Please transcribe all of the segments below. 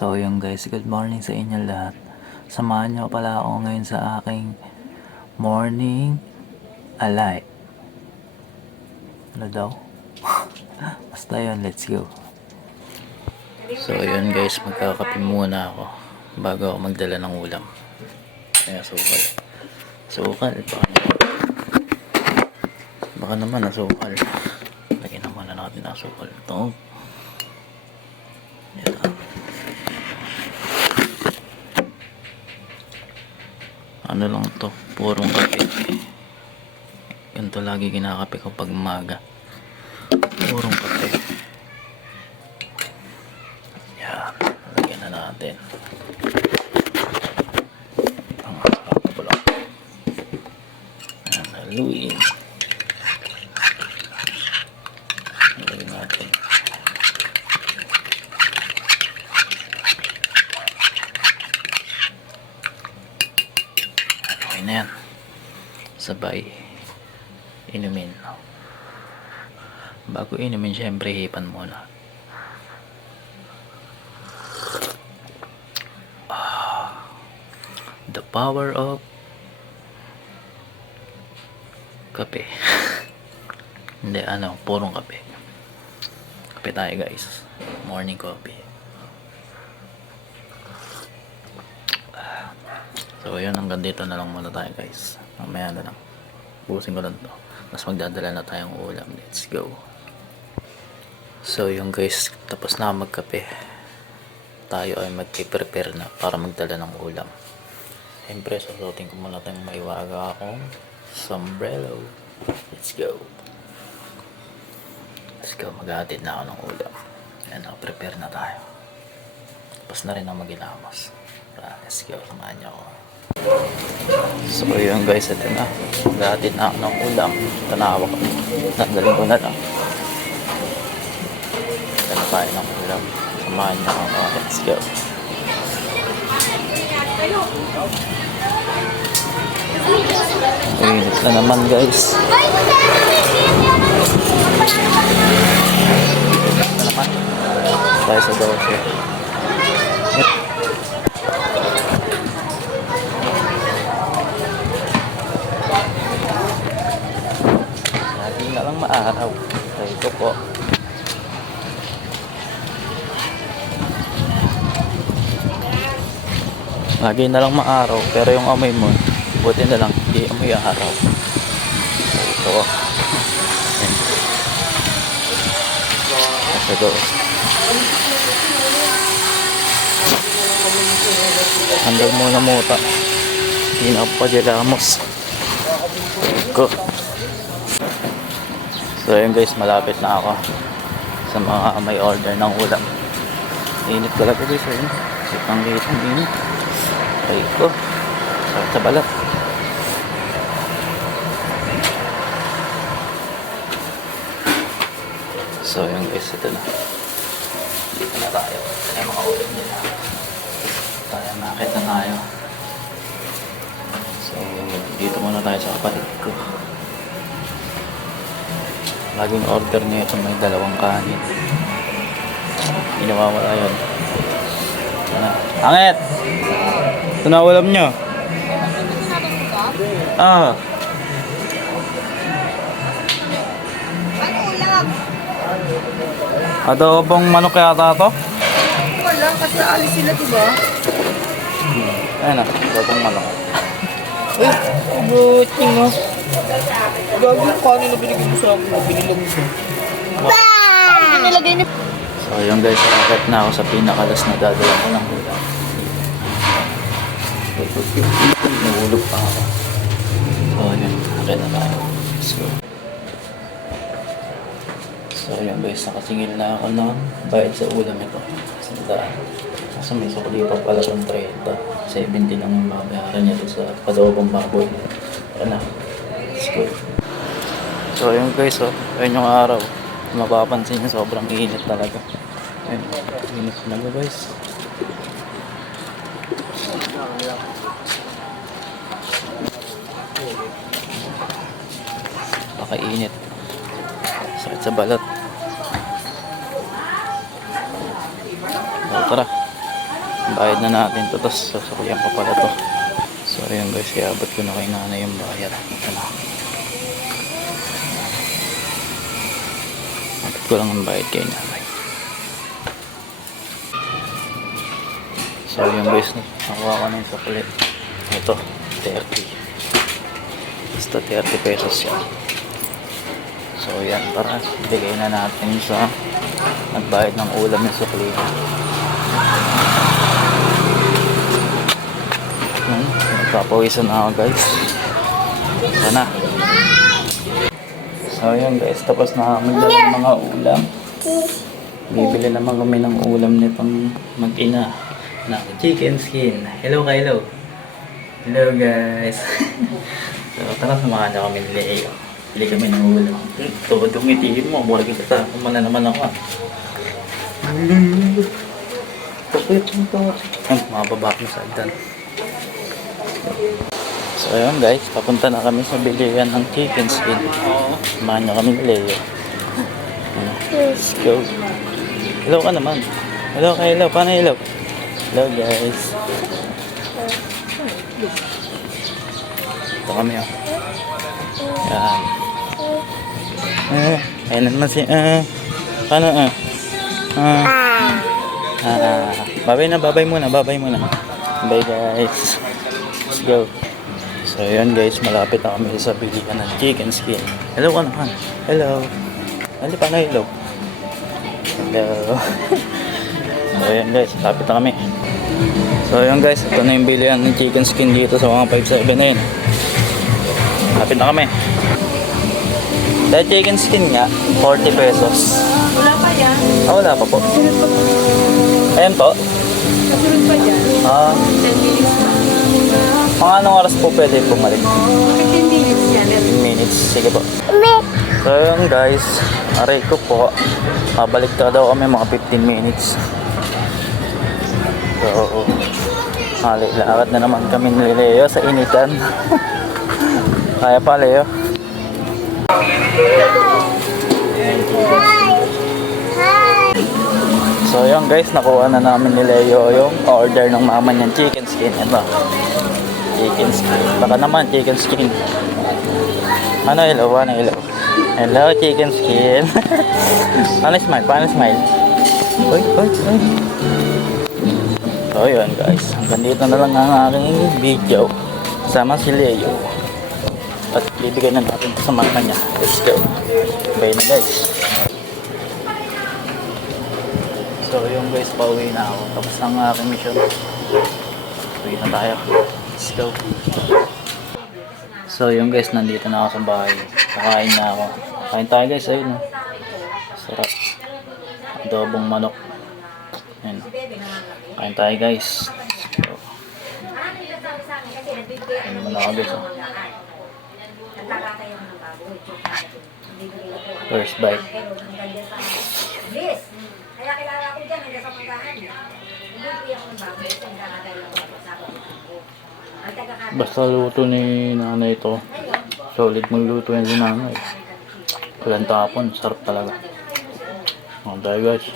So yung guys, good morning sa inyo lahat. Samahan nyo pala ako ngayon sa aking morning alight. Ano daw? Basta yun, let's go. So yun guys, magkakape muna ako bago ako magdala ng ulam. Kaya sukal. Sukal, baka naman nasukal. Lagyan naman na natin ang sukal. Ito. Yan. Ano lang to, purong kape. Ganito lagi kinakape ko pag umaga. Purong kape. Yan, lagyan na natin. Ang sarap ko lang. Ayan, haluin. Haluin natin. Haluin na yan. Sabay inumin. Bago inumin, syempre hipan muna. The power of kape. Hindi, purong kape. Kape tayo guys. Morning coffee. So yun, hanggang dito na lang muna tayo guys. Mamaya na lang. Busin ko lang to. Mas magdadala na tayong ulam. Let's go. So yung guys, tapos na magkape. Tayo ay mag-prepare na para magdala ng ulam. Siyempre, susutin ko muna tayong maiwaga akong sombrero. Let's go. Let's go. Maghahatid na ako ng ulam. Ayan, prepare na tayo. Tapos na rin ang mag-ilamos. Let's go. Samahan niyo ako. So yun guys, ito na. Maghahatid na ako ng ulam. Tanawa ko. Nagaling ko na lang. Ito na tayo ng ulam. Samahan niyo ako. Let's go. Init na naman guys. Tayo sa 12. Lagi na lang maaraw. Tayo ko po. Lagi na lang maaraw, pero yung amoy mo, buti na lang, hindi amoy araw. Ito. Ito. Handal muna muta. Hindi na pa dilamos. Ito. So yun guys, malapit na ako sa mga may order ng ulam. Init talaga guys. Sipang init. Ay ko. Sa balat. So yun guys, ito na. Dito na tayo. Ay mga ulam nila. Tayo makita na tayo. So dito muna tayo sa kapatid ko. Laging order niya kung may dalawang kanin. Inawawala yun. Angit! Ito na ulam nyo. Ah. Ano ulam? Adobong manok yata to? Wala, kasi alis sila, diba? Ayan na, adobong manok. Uy, buti mo. Gagi yung kanin na binigay mo sa akin. Binilang mo siya. Ano nilagay niya? So yun guys, akit na ako sa pinakalas na dadala ko ng ulam. Nahulog pa ako. So yun, akit na tayo. Let's go. So yun guys, nakasingil na ako noon. Bayad sa ulam ito. Sandaan. Kasi may sukli pa pala kung 30. 70 lang yung mabayaran niya sa padobong baboy. Ayan na. Let's go. So yun guys, ayun yung araw. Mapapansin nyo, sobrang init talaga. Ayun, init talaga guys. Pakainit. Sakit sa balat. So, tara. Bayad na natin to. Tapos sasakyan pa pala to. So ayun guys, iabot ko na kay nanay yung bayad. Ito na. Abot ko lang ang bayad kay nanay. So yung guys, nakuha ko na yung sukli. Ito, 30. Basta 30 pesos yan. So yan, tara, bigay na natin sa nagbayad ng ulam yung sukli. Nagpapawisan na ako guys. Sana. So yan guys, tapos na magdala ng mga ulam. Bibili naman kami ng ulam nitong mag-ina na chicken skin. Hello ka, hello. Hello guys. So tara, samahan niyo kami ni Leo. Bili kami ng ulam. Tuwad yung itiin mo. Mura kita sa kumana naman ako. Kapit mo to. Mababak na sa agdan. So ayun guys, papunta na kami sa bilihan ng chicken skin. Samahan niyo kami ni Leo. Let's go. Hello ka naman. Hello ka, hello. Paano hello? Hello guys. Ito kami oh. Yan. Ayun naman si paano babay muna. Bye guys. Let's go. So yun guys, malapit na kami sa bilihan ng chicken skin. Hello ka naman. Hello. Ano paano hello? Hello. So yun guys, malapit na kami. So yun guys, ito na yung bilihan ng chicken skin dito sa 157 na yun. Malapit na kami. Dahil chicken skin nga, 40 pesos. Wala pa yan. Wala pa po. Sunod pa po. Ayan po. Sunod pa dyan. 10 minutes na. Mga anong oras po pwede bumalik? 15 minutes yan. 15 minutes. Sige po. So yun guys, aray ko po. Mabalik ka daw kami mga 15 minutes. So, lakad na naman kami ni Leo sa initan. Kaya pa Leo. So yun guys, nakuha na namin ni Leo yung order ng mama niyang chicken skin. Ito. Chicken skin. Baka naman chicken skin. Ano hello? Ano hello? Hello chicken skin. Paano smile? Paano smile? Uy. So yun guys, hanggang dito na lang ang aking video. Sama si Leo. At bibigyan na natin sa mama niya. Let's go. Bye na guys. So yung guys, pauwi na ako. Tapos ang aking mission. Uwi na tayo. Let's go. So yung guys, nandito na ako sa bahay. Kakain na ako. Kain tayo guys, ayun. Sarap. Adobong manok. Ayun. Kain tayo guys. So, ayun naman ako guys. First bite. Kaya kilala ko dyan, hanggang sa pagkahan. Hindi ko yung baboy, yung kakatay lang ako sa ako. Basta luto ni nanay ito. Solid magluto yan si nanay. Walang tapon, sarap talaga. Mga tayo guys.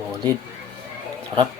Solid. Sarap.